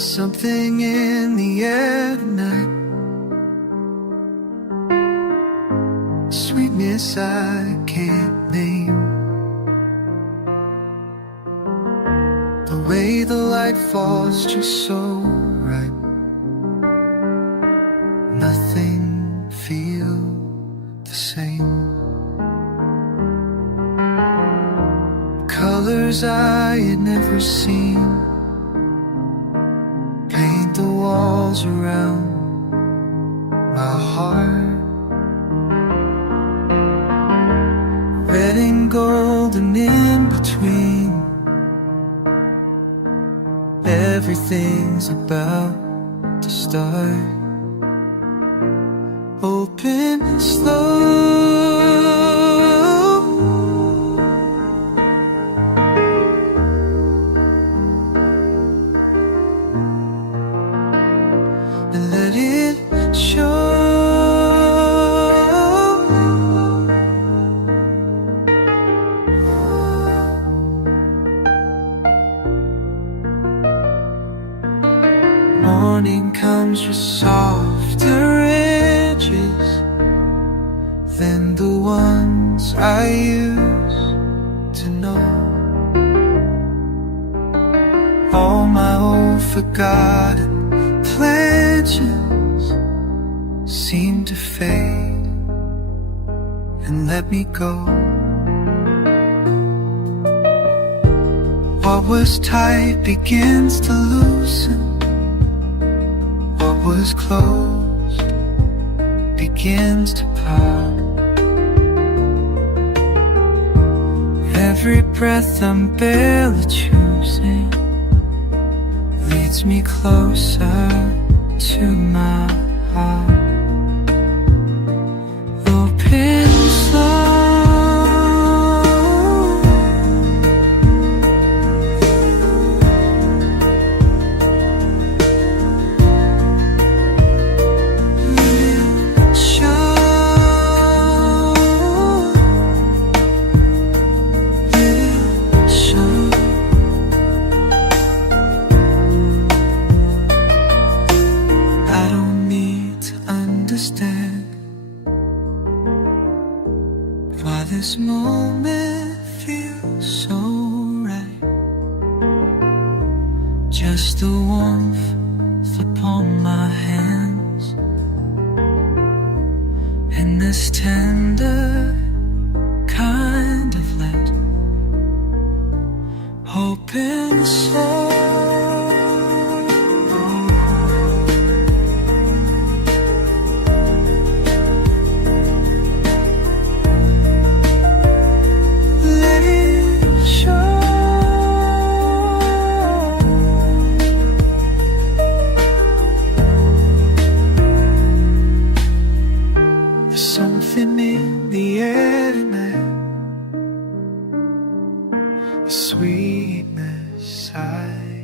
Something in the air tonight, sweetness I can't name. The way the light falls just so right, nothing feels the same. Colors I had never seen paint the walls around my heart. Red and gold and in between, everything's about to start. Open slow, and let it show. Morning comes with softer edges than the ones I used to know. All my old forgotten pledges seem to fade and let me go. What was tight begins to loosen, what was close begins to part. Every breath I'm barely choosing leads me closer to my heart. Open slow, why this moment feels so right. Just the warmth upon my hands and this tender kind of light. Open soul, something in the air tonight, a sweetness I